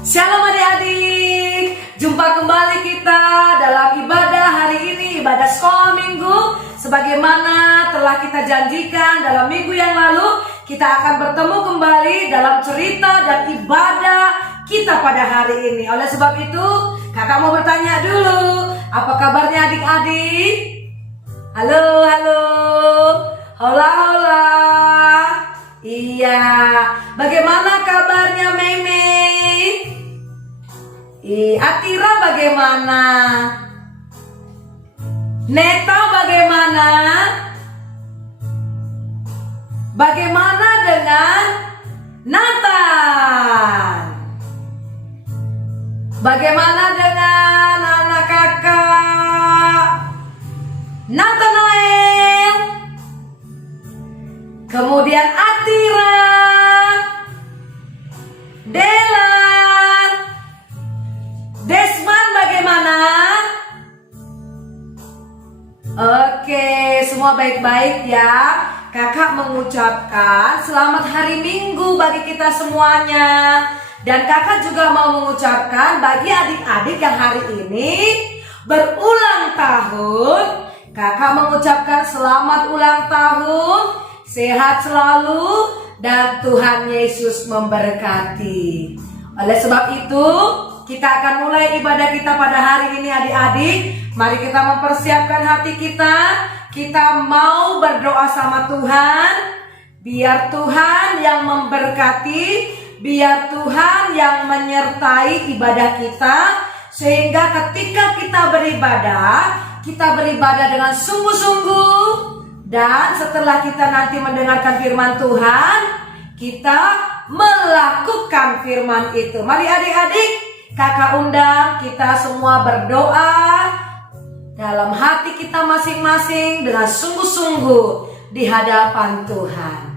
Shalom adik-adik, jumpa kembali kita dalam ibadah hari ini, ibadah sekolah minggu. Sebagaimana telah kita janjikan dalam minggu yang lalu, kita akan bertemu kembali dalam cerita dan ibadah kita pada hari ini. Oleh sebab itu, kakak mau bertanya dulu, apa kabarnya adik-adik? Halo, halo, hola, hola. Iya, bagaimana kabarnya Meme? Atira bagaimana? Neta bagaimana? Bagaimana dengan Nathan? Bagaimana dengan anak kakak Nathanael? Kemudian Atira, Dela, Desman bagaimana? Oke, semua baik-baik ya. Kakak mengucapkan selamat hari Minggu bagi kita semuanya. Dan kakak juga mau mengucapkan bagi adik-adik yang hari ini berulang tahun, kakak mengucapkan selamat ulang tahun, sehat selalu, dan Tuhan Yesus memberkati. Oleh sebab itu, kita akan mulai ibadah kita pada hari ini adik-adik. Mari kita mempersiapkan hati kita. Kita mau berdoa sama Tuhan. Biar Tuhan yang memberkati, biar Tuhan yang menyertai ibadah kita. Sehingga ketika kita beribadah dengan sungguh-sungguh. Dan setelah kita nanti mendengarkan firman Tuhan, kita melakukan firman itu. Mari adik-adik, kakak undang kita semua berdoa dalam hati kita masing-masing dengan sungguh-sungguh di hadapan Tuhan.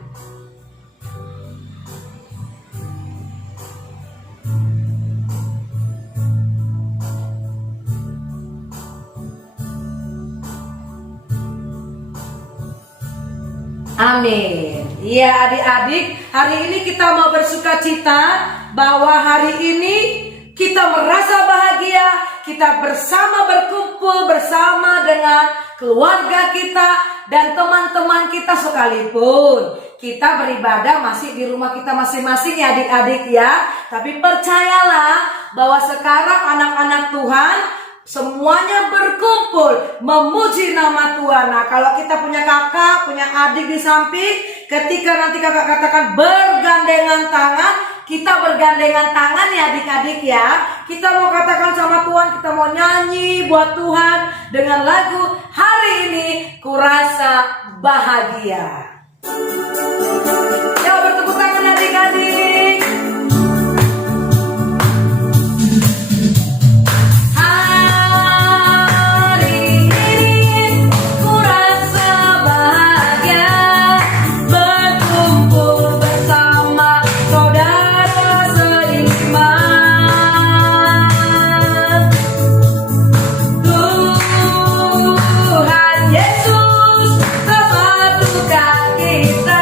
Amin. Iya adik-adik, hari ini kita mau bersukacita bahwa hari ini kita merasa bahagia, kita bersama berkumpul bersama dengan keluarga kita dan teman-teman kita sekalipun. Kita beribadah masih di rumah kita masing-masing ya adik-adik ya. Tapi percayalah bahwa sekarang anak-anak Tuhan semuanya berkumpul memuji nama Tuhan. Nah, kalau kita punya kakak, punya adik di samping, ketika nanti kakak katakan bergandengan tangan, kita bergandengan tangan ya adik-adik ya. Kita mau katakan sama Tuhan, kita mau nyanyi buat Tuhan dengan lagu Hari Ini Kurasa Bahagia. Yuk bertepuk tangan adik-adik. Kita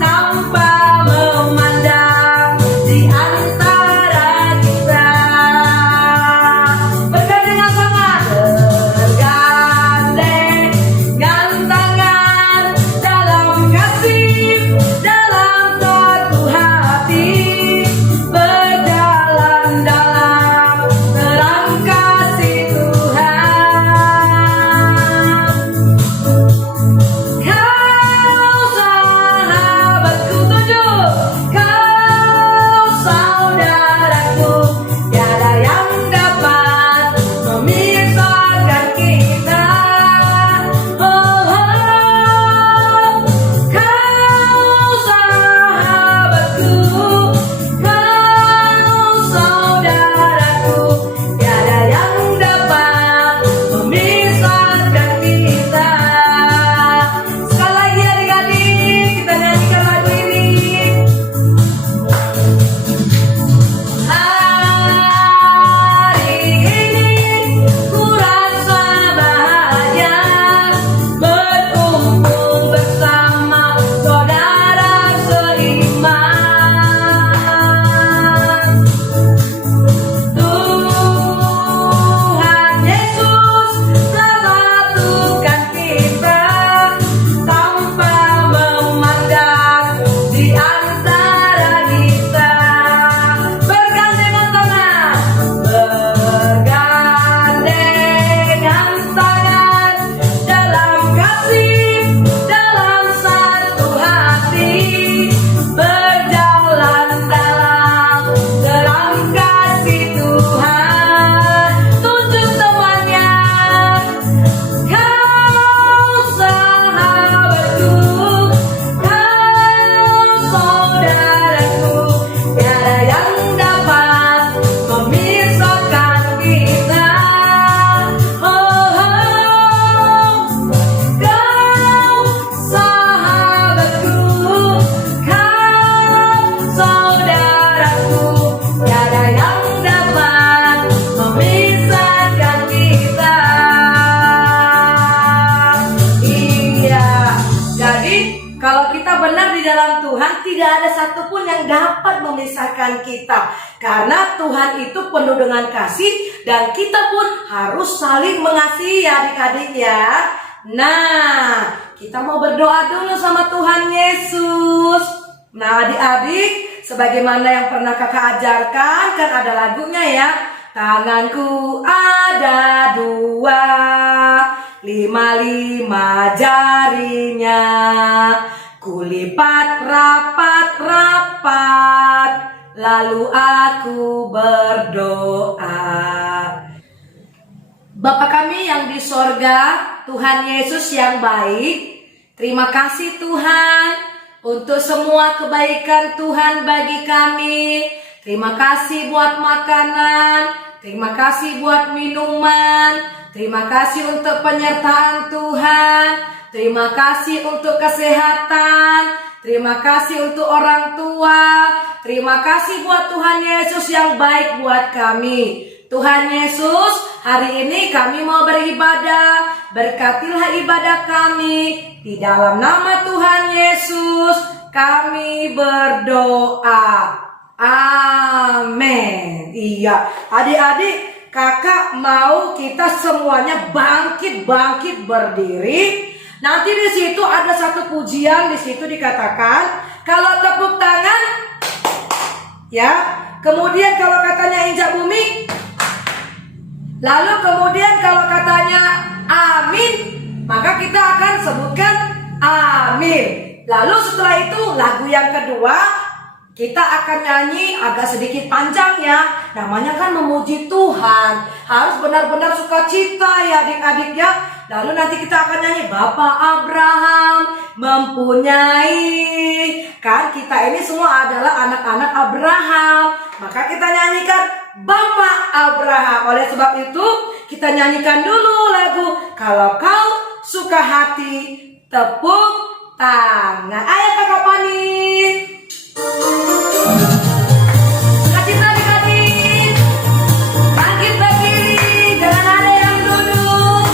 tanpa tidak ada satupun yang dapat memisahkan kita. Karena Tuhan itu penuh dengan kasih dan kita pun harus saling mengasihi ya adik-adik ya. Nah, kita mau berdoa dulu sama Tuhan Yesus. Nah adik-adik, sebagaimana yang pernah kakak ajarkan, kan ada lagunya ya. Tanganku ada dua, 5 jarinya, kulipat rapat-rapat, lalu aku berdoa. Bapa kami yang di sorga, Tuhan Yesus yang baik, terima kasih Tuhan untuk semua kebaikan Tuhan bagi kami. Terima kasih buat makanan, terima kasih buat minuman, terima kasih untuk penyertaan Tuhan, terima kasih untuk kesehatan, terima kasih untuk orang tua, terima kasih buat Tuhan Yesus yang baik buat kami. Tuhan Yesus, hari ini kami mau beribadah, berkatilah ibadah kami. Di dalam nama Tuhan Yesus, kami berdoa. Amin. Iya, adik-adik, kakak mau kita semuanya bangkit berdiri. Nanti di situ ada satu pujian, di situ dikatakan kalau tepuk tangan, ya. Kemudian kalau katanya injak bumi, lalu kemudian kalau katanya amin, maka kita akan sebutkan amin. Lalu setelah itu lagu yang kedua kita akan nyanyi agak sedikit panjang ya. Namanya kan memuji Tuhan. Harus benar-benar sukacita ya adik-adik ya. Lalu nanti kita akan nyanyi Bapak Abraham mempunyai. Kan kita ini semua adalah anak-anak Abraham. Maka kita nyanyikan Bapak Abraham. Oleh sebab itu kita nyanyikan dulu lagu Kalau Kau Suka Hati Tepuk Tangan. Ayo kakak Pani. Sukacita adik-adik, bangkit berdiri, jangan ada yang duduk.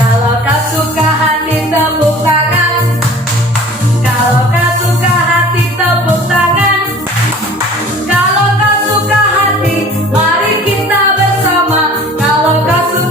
Kalau kau suka hati tepuk tangan, kalau kau suka hati tepuk tangan, kalau kau suka hati mari kita bersama. Kalau kau suka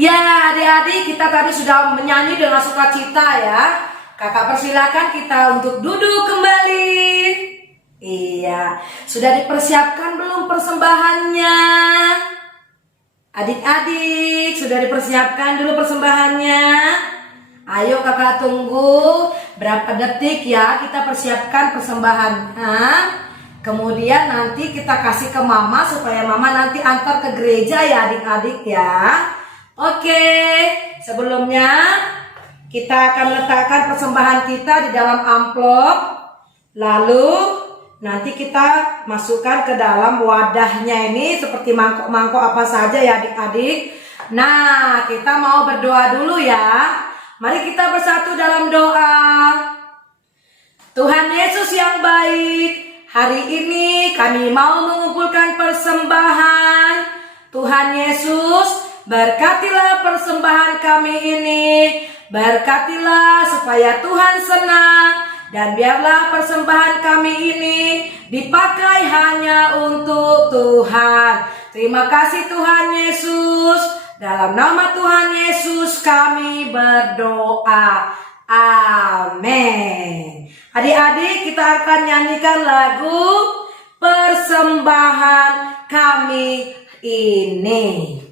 Ya adik-adik, kita tadi sudah menyanyi dengan sukacita ya. Kakak persilakan kita untuk duduk kembali. Iya, sudah dipersiapkan belum persembahannya? Adik-adik, sudah dipersiapkan dulu persembahannya? Ayo kakak tunggu berapa detik ya, kita persiapkan persembahannya. Kemudian nanti kita kasih ke mama supaya mama nanti antar ke gereja ya adik-adik ya. Oke, sebelumnya kita akan letakkan persembahan kita di dalam amplop. Lalu nanti kita masukkan ke dalam wadahnya ini seperti mangkok-mangkok apa saja ya adik-adik. Nah, kita mau berdoa dulu ya. Mari kita bersatu dalam doa. Tuhan Yesus yang baik, hari ini kami mau mengumpulkan persembahan. Tuhan Yesus, berkatilah persembahan kami ini, berkatilah supaya Tuhan senang, dan biarlah persembahan kami ini dipakai hanya untuk Tuhan. Terima kasih Tuhan Yesus, dalam nama Tuhan Yesus kami berdoa. Amin. Adik-adik, kita akan nyanyikan lagu persembahan kami ini.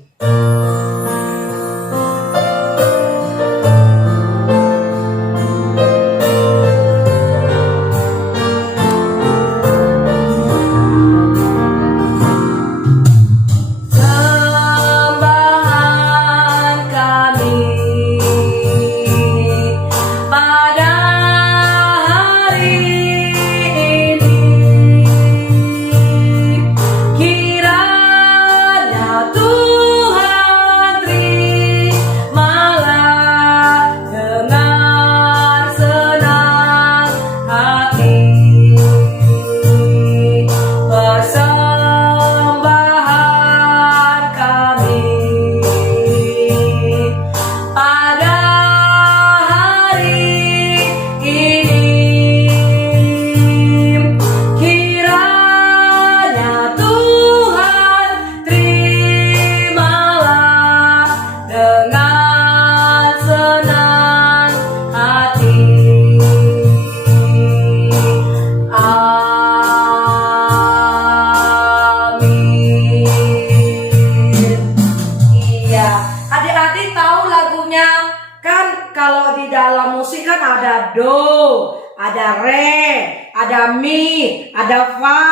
Do, ada re, ada mi, ada fa,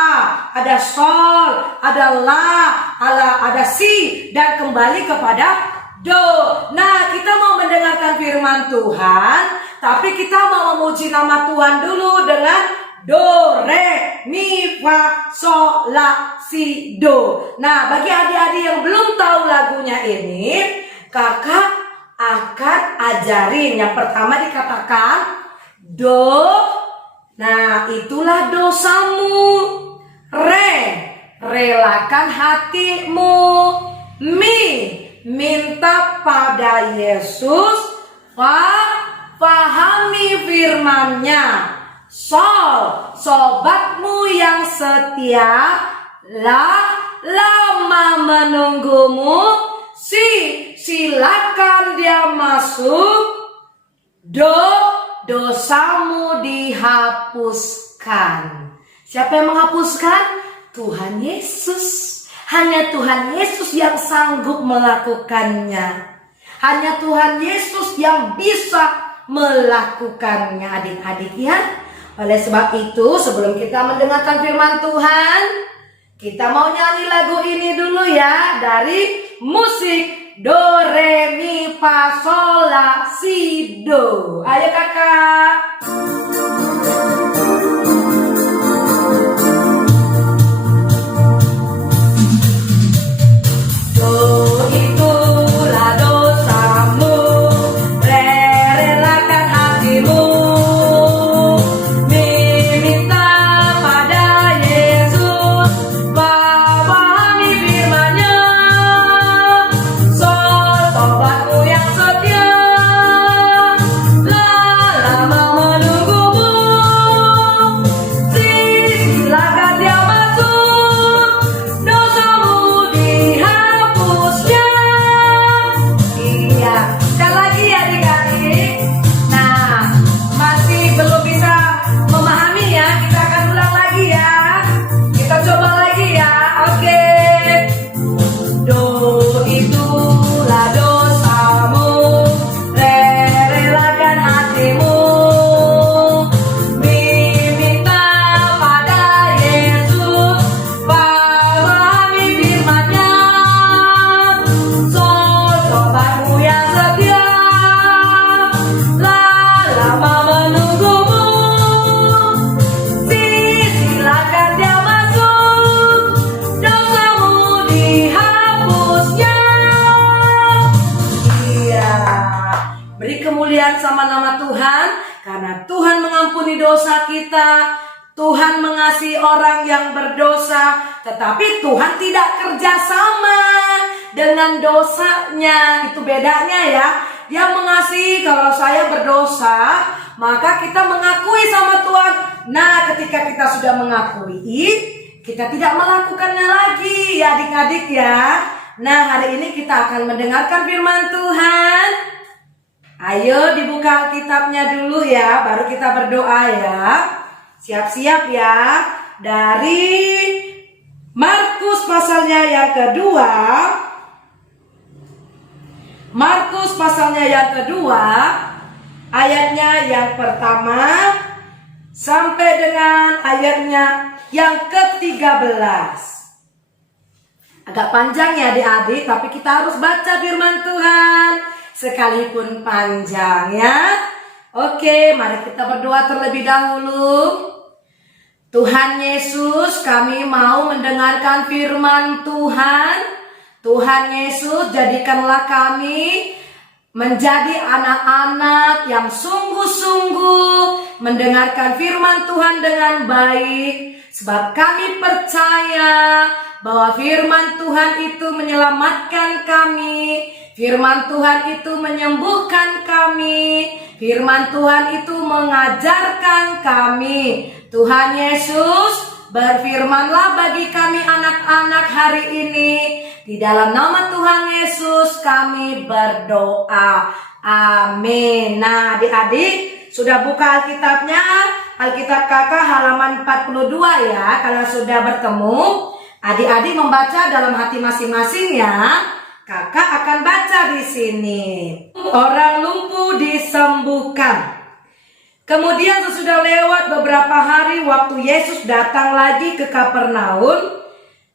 ada sol, ada la, ada si, dan kembali kepada do. Nah, kita mau mendengarkan firman Tuhan, tapi kita mau memuji nama Tuhan dulu dengan do, re, mi, fa, sol, la, si, do. Nah, bagi adik-adik yang belum tahu lagunya ini, kakak akan ajarin. Yang pertama dikatakan do, nah itulah dosamu. Re, relakan hatimu. Mi, minta pada Yesus. Fa, pahami firman-Nya. Sol, sobatmu yang setia. La, lama menunggumu. Si, silakan dia masuk. Do, dosamu dihapuskan. Siapa yang menghapuskan? Tuhan Yesus. Hanya Tuhan Yesus yang sanggup melakukannya. Hanya Tuhan Yesus yang bisa melakukannya adik-adik ya. Oleh sebab itu sebelum kita mendengarkan firman Tuhan, kita mau nyanyi lagu ini dulu ya, dari musik do, re, mi, fa, sol, la, si, do. Ayo kakak. Do itulah dosamu, re, relakan hatimu. Mi, minta pada Yesus, fa, pahami firman-Nya. Sol, sobatmu yang setia. La, lama kemuliaan sama nama Tuhan, karena Tuhan mengampuni dosa kita. Tuhan mengasihi orang yang berdosa, tetapi Tuhan tidak kerjasama dengan dosanya. Itu bedanya ya. Dia mengasihi kalau saya berdosa, maka kita mengakui sama Tuhan. Nah, ketika kita sudah mengakui, kita tidak melakukannya lagi ya adik-adik ya. Nah, hari ini kita akan mendengarkan firman Tuhan. Ayo dibuka Alkitabnya dulu ya, baru kita berdoa ya. Siap-siap ya. Dari Markus pasalnya yang kedua. Markus pasalnya yang kedua, ayatnya yang pertama sampai dengan ayatnya yang ke-13. Agak panjang ya adik-adik, tapi kita harus baca firman Tuhan sekalipun panjang ya. Oke, mari kita berdoa terlebih dahulu. Tuhan Yesus, kami mau mendengarkan firman Tuhan. Tuhan Yesus, jadikanlah kami menjadi anak-anak yang sungguh-sungguh mendengarkan firman Tuhan dengan baik. Sebab kami percaya bahwa firman Tuhan itu menyelamatkan kami. Firman Tuhan itu menyembuhkan kami. Firman Tuhan itu mengajarkan kami. Tuhan Yesus, berfirmanlah bagi kami anak-anak hari ini. Di dalam nama Tuhan Yesus kami berdoa. Amin. Nah adik-adik sudah buka Alkitabnya? Alkitab kakak halaman 42 ya. Kalau sudah bertemu, adik-adik membaca dalam hati masing-masing ya. Kakak akan baca di sini. Orang lumpuh disembuhkan. Kemudian sesudah lewat beberapa hari waktu Yesus datang lagi ke Kapernaum,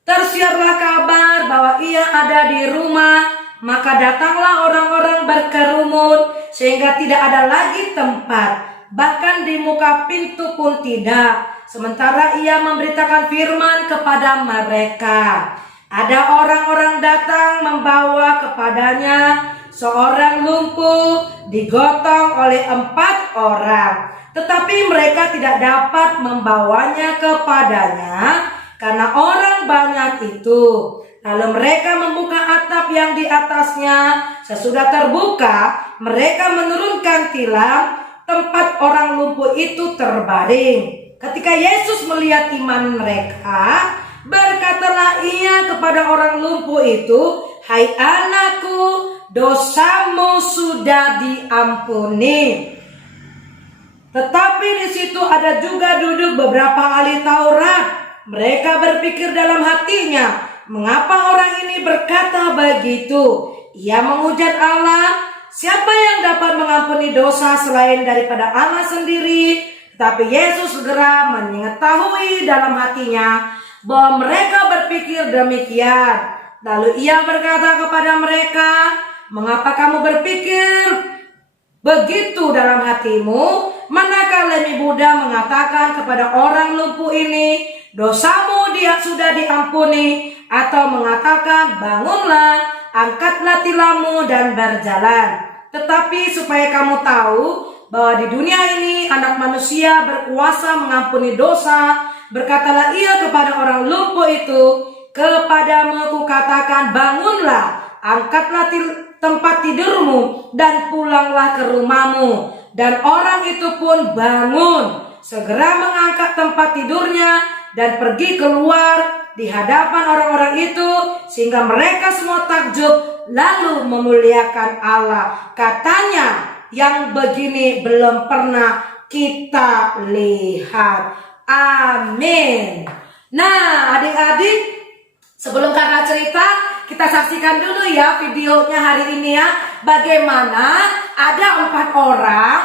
tersiarlah kabar bahwa ia ada di rumah. Maka datanglah orang-orang berkerumun sehingga tidak ada lagi tempat, bahkan di muka pintu pun tidak. Sementara ia memberitakan firman kepada mereka. Ada orang-orang datang membawa kepadanya seorang lumpuh digotong oleh 4 orang. Tetapi mereka tidak dapat membawanya kepadanya karena orang banyak itu. Lalu mereka membuka atap yang di atasnya. Sesudah terbuka, mereka menurunkan tilam tempat orang lumpuh itu terbaring. Ketika Yesus melihat iman mereka, berkatalah ia kepada orang lumpuh itu, "Hai anakku, dosamu sudah diampuni." Tetapi di situ ada juga duduk beberapa ahli Taurat. Mereka berpikir dalam hatinya, "Mengapa orang ini berkata begitu? Ia menghujat Allah. Siapa yang dapat mengampuni dosa selain daripada Allah sendiri?" Tetapi Yesus segera mengetahui dalam hatinya bahwa mereka berpikir demikian. Lalu ia berkata kepada mereka, "Mengapa kamu berpikir begitu dalam hatimu? Manakah lebih mudah mengatakan kepada orang lumpuh ini, 'Dosamu dia sudah diampuni,' atau mengatakan, 'Bangunlah, angkatlah tilammu dan berjalan.' Tetapi supaya kamu tahu bahwa di dunia ini anak manusia berkuasa mengampuni dosa, berkatalah ia kepada orang lumpuh itu, 'Kepadamu kukatakan, bangunlah, angkatlah tempat tidurmu dan pulanglah ke rumahmu.' Dan orang itu pun bangun, segera mengangkat tempat tidurnya dan pergi keluar di hadapan orang-orang itu, sehingga mereka semua takjub lalu memuliakan Allah. Katanya, yang begini belum pernah kita lihat. Amin. Nah adik-adik, sebelum kakak cerita, kita saksikan dulu ya videonya hari ini ya. Bagaimana ada 4 orang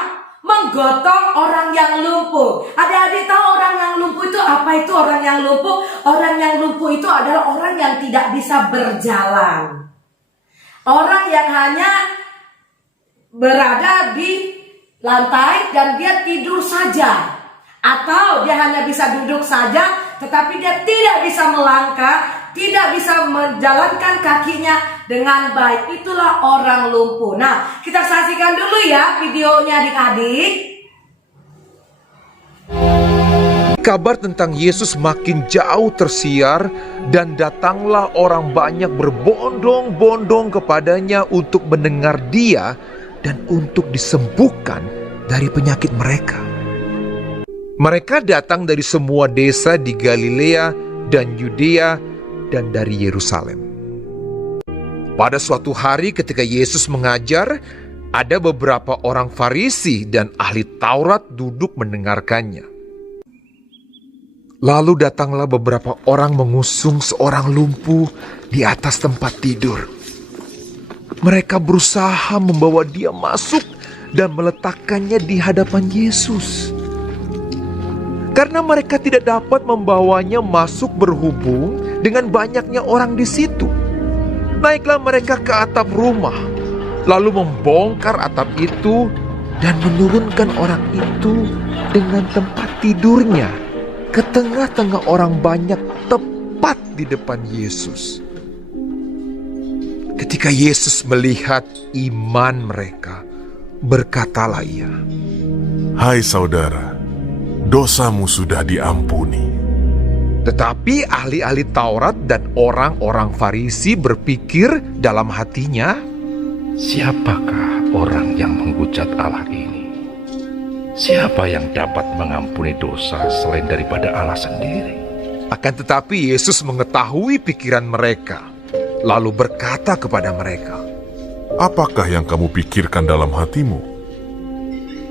menggotong orang yang lumpuh. Adik-adik tahu orang yang lumpuh itu apa? Itu orang yang lumpuh. Orang yang lumpuh itu adalah orang yang tidak bisa berjalan. Orang yang hanya berada di lantai dan dia tidur saja. Atau dia hanya bisa duduk saja, tetapi dia tidak bisa melangkah, tidak bisa menjalankan kakinya dengan baik. Itulah orang lumpuh. Nah, kita saksikan dulu ya videonya adik-adik. Kabar tentang Yesus makin jauh tersiar dan datanglah orang banyak berbondong-bondong kepadanya untuk mendengar Dia dan untuk disembuhkan dari penyakit mereka. Mereka datang dari semua desa di Galilea dan Yudea dan dari Yerusalem. Pada suatu hari ketika Yesus mengajar, ada beberapa orang Farisi dan ahli Taurat duduk mendengarkannya. Lalu datanglah beberapa orang mengusung seorang lumpuh di atas tempat tidur. Mereka berusaha membawa dia masuk dan meletakkannya di hadapan Yesus. Karena mereka tidak dapat membawanya masuk berhubung dengan banyaknya orang di situ. Naiklah mereka ke atap rumah, lalu membongkar atap itu dan menurunkan orang itu dengan tempat tidurnya ke tengah-tengah orang banyak tepat di depan Yesus. Ketika Yesus melihat iman mereka, berkatalah Ia, "Hai saudara, dosamu sudah diampuni." Tetapi ahli-ahli Taurat dan orang-orang Farisi berpikir dalam hatinya, "Siapakah orang yang menghujat Allah ini? Siapa yang dapat mengampuni dosa selain daripada Allah sendiri?" Akan tetapi Yesus mengetahui pikiran mereka, lalu berkata kepada mereka, Apakah yang kamu pikirkan dalam hatimu?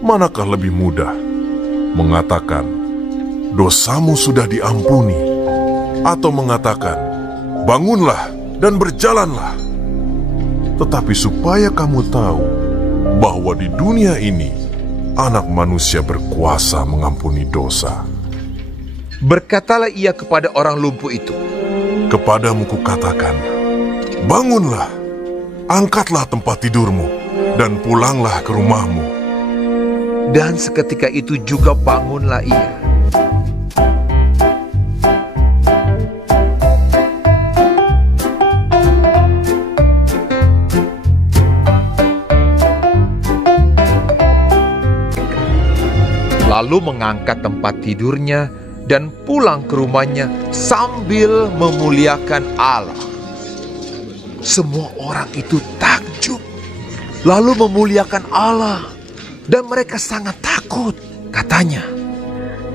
Manakah lebih mudah mengatakan, "Dosamu sudah diampuni," atau mengatakan, "Bangunlah dan berjalanlah"? Tetapi supaya kamu tahu bahwa di dunia ini Anak Manusia berkuasa mengampuni dosa. Berkatalah Ia kepada orang lumpuh itu, Kepadamu kukatakan, bangunlah, angkatlah tempat tidurmu, dan pulanglah ke rumahmu. dan seketika itu juga bangunlah ia. Lalu mengangkat tempat tidurnya dan pulang ke rumahnya sambil memuliakan Allah. Semua orang itu takjub, lalu memuliakan Allah, dan mereka sangat takut. Katanya,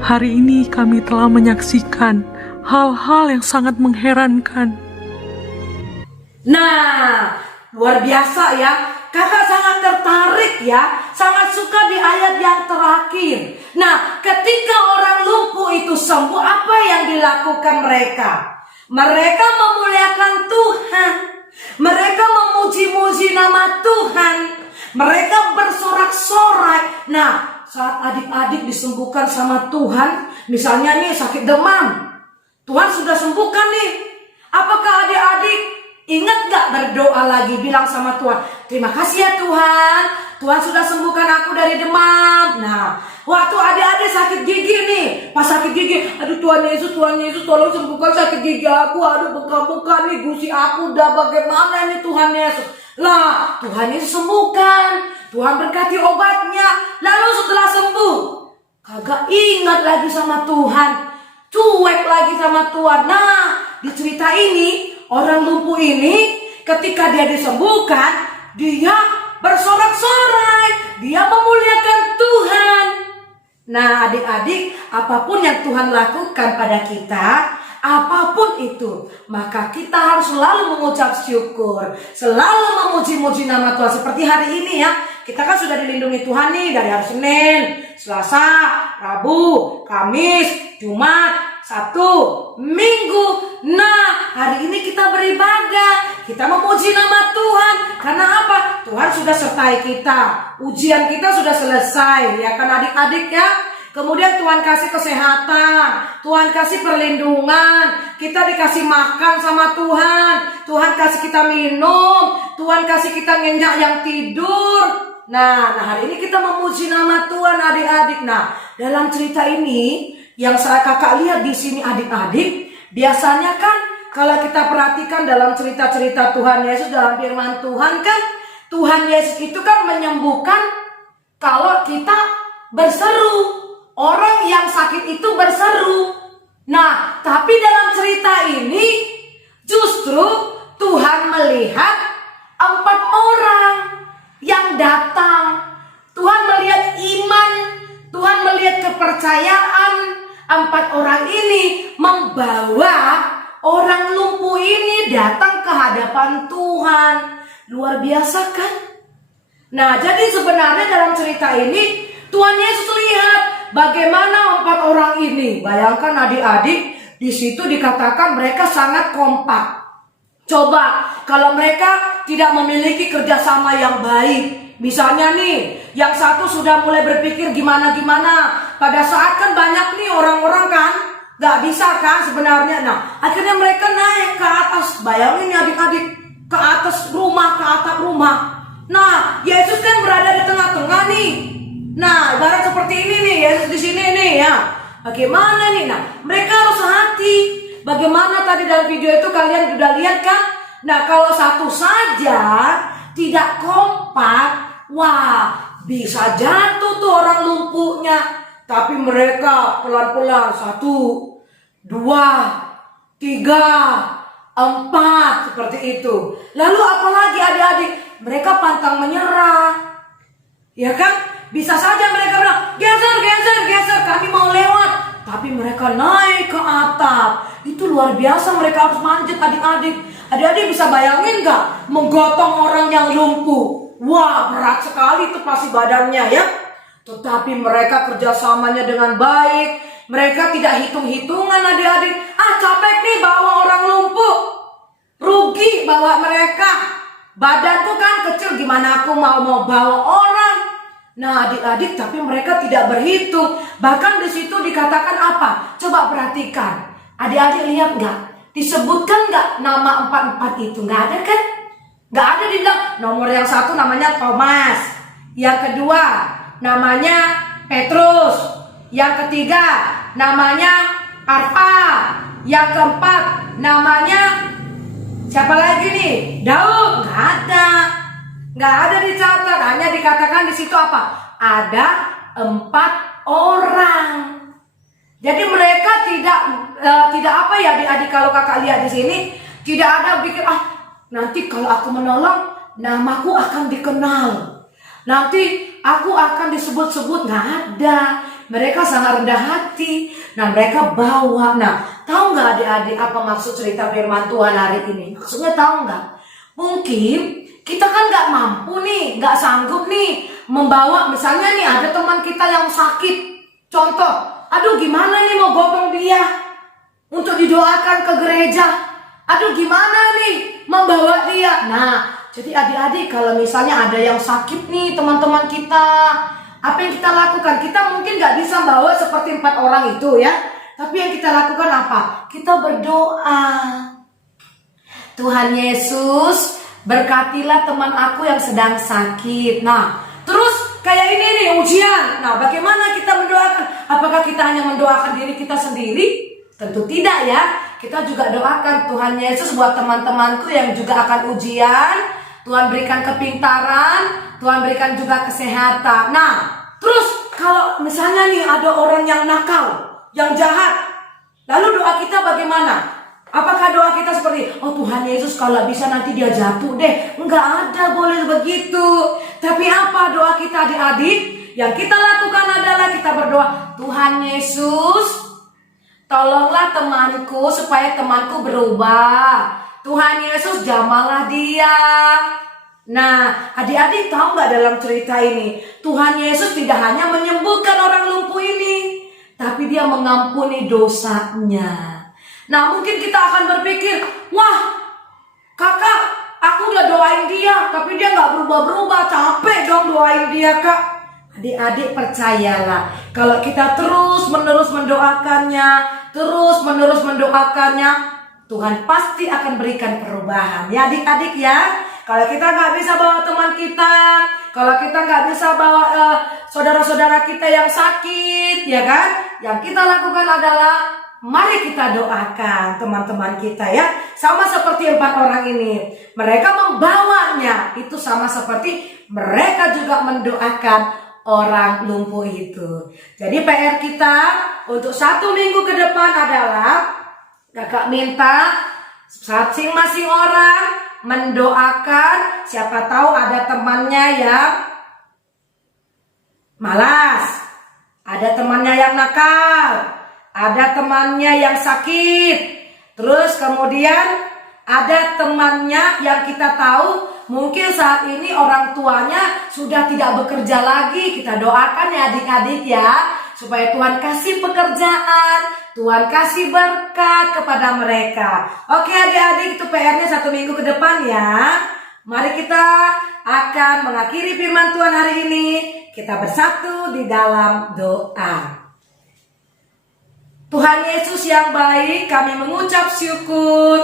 "Hari ini kami telah menyaksikan hal-hal yang sangat mengherankan." Nah, luar biasa ya. Kakak sangat tertarik ya, sangat suka di ayat yang terakhir. Nah, ketika orang lumpuh itu sembuh, apa yang dilakukan mereka? Mereka memuliakan Tuhan. Mereka memuji-muji nama Tuhan. Mereka bersorak-sorai. Nah, saat adik-adik disembuhkan sama Tuhan, misalnya nih sakit demam, Tuhan sudah sembuhkan nih. Apakah adik-adik ingat gak berdoa lagi, bilang sama Tuhan, "Terima kasih ya Tuhan, Tuhan sudah sembuhkan aku dari demam." Nah, waktu adik-adik sakit gigi nih, pas sakit gigi, "Aduh Tuhan Yesus tolong sembuhkan sakit gigi aku, aduh bengkak-bengkak nih gusi aku, udah bagaimana ini Tuhan Yesus." Lah, Tuhan Yesus sembuhkan, Tuhan berkati obatnya. Lalu setelah sembuh, kagak ingat lagi sama Tuhan, cuek lagi sama Tuhan. Nah, di cerita ini, orang lumpuh ini ketika dia disembuhkan, dia bersorak-sorai, dia memuliakan Tuhan. Nah, adik-adik, apapun yang Tuhan lakukan pada kita, apapun itu, maka kita harus selalu mengucap syukur, selalu memuji-muji nama Tuhan. Seperti hari ini ya, kita kan sudah dilindungi Tuhan nih dari hari Senin, Selasa, Rabu, Kamis, Jumat, Sabtu, Minggu. Nah, hari ini kita beribadah, kita memuji nama Tuhan. Karena apa? Tuhan sudah sertai kita, ujian kita sudah selesai, ya kan adik-adik ya. Kemudian Tuhan kasih kesehatan, Tuhan kasih perlindungan, kita dikasih makan sama Tuhan, Tuhan kasih kita minum, Tuhan kasih kita nyenyak yang tidur. Nah, hari ini kita memuji nama Tuhan adik-adik. Nah, dalam cerita ini yang kakak lihat di sini adik-adik, biasanya kan kalau kita perhatikan dalam cerita-cerita Tuhan Yesus dalam firman Tuhan kan, Tuhan Yesus itu kan menyembuhkan kalau kita berseru. Orang yang sakit itu berseru. Nah, tapi dalam cerita ini justru Tuhan melihat 4 orang yang datang. Tuhan melihat iman, Tuhan melihat kepercayaan. 4 orang ini membawa orang lumpuh ini datang ke hadapan Tuhan. Luar biasa kan? Nah, jadi sebenarnya dalam cerita ini Tuhan Yesus lihat bagaimana 4 orang ini. Bayangkan adik-adik, di situ dikatakan mereka sangat kompak. Coba kalau mereka tidak memiliki kerjasama yang baik. Misalnya nih, yang satu sudah mulai berpikir gimana-gimana. Pada saat kan banyak nih orang-orang kan gak bisa kan sebenarnya. Nah, akhirnya mereka naik ke atas. Bayangin ya adik-adik, ke atas rumah, ke atap rumah. Nah, Yesus kan berada di tengah-tengah nih. Nah, ibarat seperti ini nih, Yesus di sini nih ya. Bagaimana nih? Nah, mereka harus hati. Bagaimana tadi dalam video itu kalian sudah lihat kan? Nah, kalau satu saja tidak kompak, wah, bisa jatuh tuh orang lumpuhnya. Tapi mereka pelan-pelan 1, 2, 3, 4 seperti itu. Lalu apalagi adik-adik, mereka pantang menyerah. Ya kan? Bisa saja mereka bilang, geser, kami mau lewat. Tapi mereka naik ke atap. Itu luar biasa, mereka harus manjat adik-adik. Adik-adik bisa bayangin gak? Menggotong orang yang lumpuh. Wah, berat sekali itu pasti badannya ya. Tetapi mereka kerjasamanya dengan baik. Mereka tidak hitung-hitungan adik-adik. Capek nih bawa orang lumpuh. Rugi bawa mereka. Badanku kan kecil, gimana aku mau bawa orang. Nah adik-adik, tapi mereka tidak berhitung. Bahkan di situ dikatakan apa? Coba perhatikan. Adik-adik lihat nggak? Disebutkan nggak nama 4 itu? Nggak ada kan? Nggak ada dibilang. Nomor yang 1 namanya Thomas. Yang kedua namanya Petrus. Yang ketiga namanya Arfa. Yang keempat namanya siapa lagi nih? Daud. Nggak ada. Nggak ada dicatat, hanya dikatakan di situ apa? Ada 4 orang. Jadi mereka tidak apa ya adik-adik, kalau kakak lihat di sini tidak ada pikir nanti kalau aku menolong namaku akan dikenal, nanti aku akan disebut-sebut. Nggak ada. Mereka sangat rendah hati. Nah mereka bawa. Nah tahu nggak adik-adik apa maksud cerita firman Tuhan hari ini? Maksudnya tahu nggak? Mungkin kita kan nggak mampu nih, nggak sanggup nih membawa. Misalnya nih ada teman kita yang sakit. Contoh, aduh gimana nih mau gotong dia untuk didoakan ke gereja. Aduh gimana nih membawa dia. Nah, jadi adik-adik kalau misalnya ada yang sakit nih teman-teman kita, apa yang kita lakukan? Kita mungkin nggak bisa bawa seperti 4 orang itu ya. Tapi yang kita lakukan apa? Kita berdoa. Tuhan Yesus, berkatilah teman aku yang sedang sakit. Nah, terus kayak ini nih ujian. Nah, bagaimana kita mendoakan? Apakah kita hanya mendoakan diri kita sendiri? Tentu tidak ya. Kita juga doakan Tuhan Yesus buat teman-temanku yang juga akan ujian. Tuhan berikan kepintaran, Tuhan berikan juga kesehatan. Nah, terus kalau misalnya nih ada orang yang nakal, yang jahat, lalu doa kita bagaimana? Apakah doa kita seperti, oh Tuhan Yesus kalau bisa nanti dia jatuh deh? Enggak ada boleh begitu. Tapi apa doa kita adik-adik? Yang kita lakukan adalah kita berdoa, Tuhan Yesus, tolonglah temanku supaya temanku berubah. Tuhan Yesus jamahlah dia. Nah adik-adik tahu nggak dalam cerita ini? Tuhan Yesus tidak hanya menyembuhkan orang lumpuh ini, tapi dia mengampuni dosanya. Nah mungkin kita akan berpikir, wah kakak aku udah doain dia tapi dia gak berubah-berubah, capek dong doain dia kak. Adik-adik percayalah, kalau kita terus-menerus mendoakannya, Tuhan pasti akan berikan perubahan ya adik-adik ya. Kalau kita gak bisa bawa teman kita, kalau kita gak bisa bawa saudara-saudara kita yang sakit ya kan, yang kita lakukan adalah Mari kita doakan teman-teman kita ya. Sama seperti 4 orang ini. Mereka membawanya. Itu sama seperti mereka juga mendoakan orang lumpuh itu. Jadi PR kita untuk 1 minggu ke depan adalah kakak minta masing-masing orang mendoakan. Siapa tahu ada temannya yang malas, ada temannya yang nakal, ada temannya yang sakit, terus kemudian ada temannya yang kita tahu mungkin saat ini orang tuanya sudah tidak bekerja lagi. Kita doakan ya adik-adik ya, supaya Tuhan kasih pekerjaan, Tuhan kasih berkat kepada mereka. Oke adik-adik, itu PR-nya 1 minggu ke depan ya. Mari kita akan mengakhiri firman Tuhan hari ini. Kita bersatu di dalam doa. Tuhan Yesus yang baik, kami mengucap syukur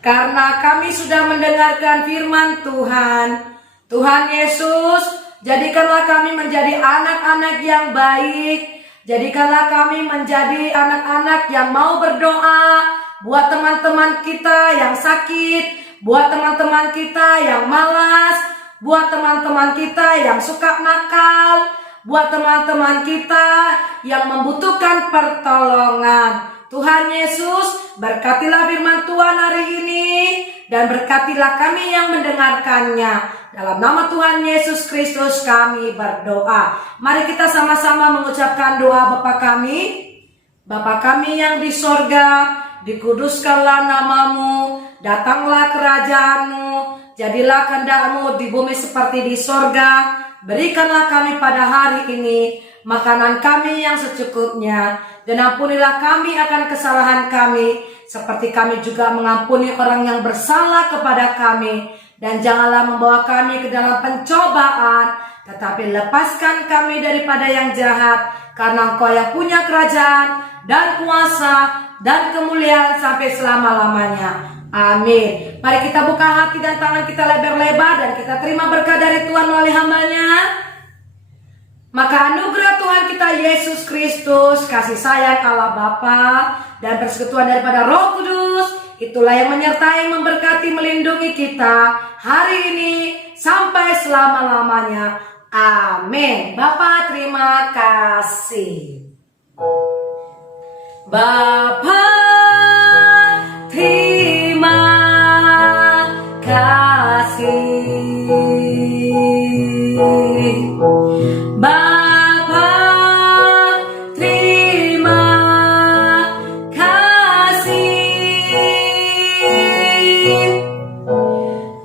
karena kami sudah mendengarkan firman Tuhan. Tuhan Yesus, jadikanlah kami menjadi anak-anak yang baik. Jadikanlah kami menjadi anak-anak yang mau berdoa buat teman-teman kita yang sakit, buat teman-teman kita yang malas, buat teman-teman kita yang suka nakal, buat teman-teman kita yang membutuhkan pertolongan. Tuhan Yesus, berkatilah firman Tuhan hari ini dan berkatilah kami yang mendengarkannya. Dalam nama Tuhan Yesus Kristus kami berdoa. Mari kita sama-sama mengucapkan doa Bapa kami. Bapa kami yang di sorga, dikuduskanlah namamu, datanglah kerajaanmu, jadilah kehendak-Mu di bumi seperti di sorga. Berikanlah kami pada hari ini makanan kami yang secukupnya, dan ampunilah kami akan kesalahan kami, seperti kami juga mengampuni orang yang bersalah kepada kami. Dan janganlah membawa kami ke dalam pencobaan, tetapi lepaskan kami daripada yang jahat, karena Engkau yang punya kerajaan dan kuasa dan kemuliaan sampai selama-lamanya. Amin. Mari kita buka hati dan tangan kita lebar-lebar dan kita terima berkat dari Tuhan melalui hamba-Nya. Maka anugerah Tuhan kita Yesus Kristus, kasih sayang Allah Bapa, dan persekutuan daripada Roh Kudus, itulah yang menyertai, memberkati, melindungi kita hari ini sampai selama-lamanya. Amin. Bapa terima kasih. Bapa terima kasih. Bapa terima kasih.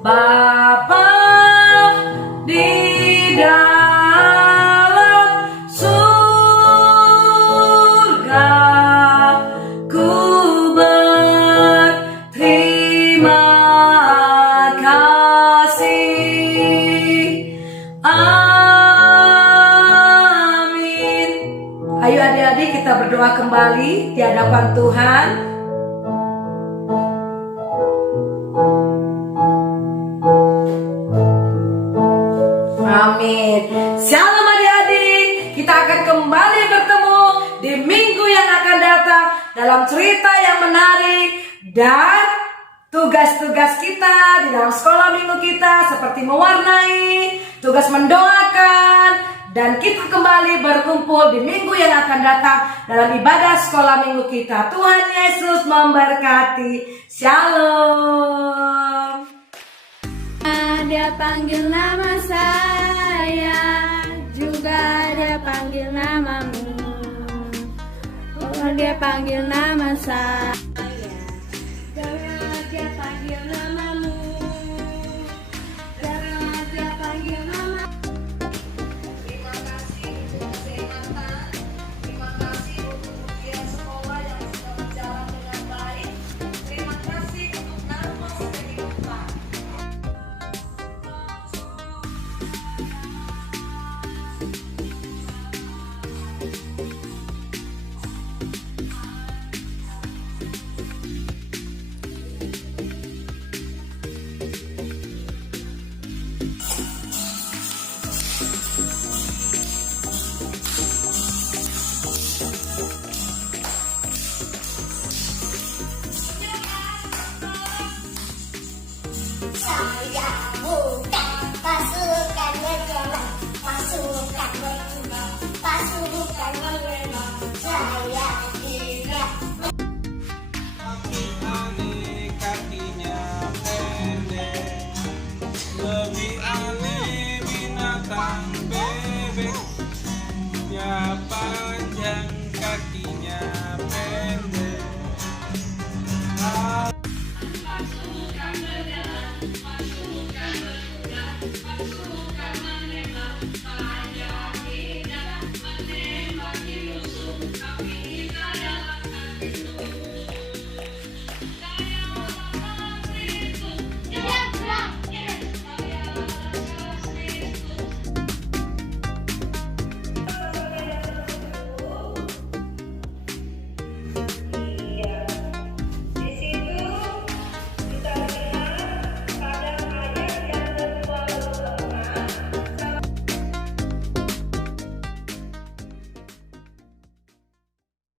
Bapa di dalam surga, ku berterima kasih. Amin. Ayo adik-adik kita berdoa kembali di hadapan Tuhan. Amin. Shalom adik-adik. Kita akan kembali bertemu di minggu yang akan datang dalam cerita yang menarik dan tugas-tugas kita di dalam sekolah minggu kita seperti mewarnai, tugas mendoakan, dan kita kembali berkumpul di minggu yang akan datang dalam ibadah sekolah minggu kita. Tuhan Yesus memberkati. Shalom. Dia panggil nama saya, juga dia panggil namamu. Oh, dia panggil nama saya, jangan dia panggil namamu, jangan dia panggil nama. Terima kasih untuk kesehatan. Terima kasih untuk ujian sekolah yang sudah berjalan dengan baik. Terima kasih untuk nafas kehidupan. bebek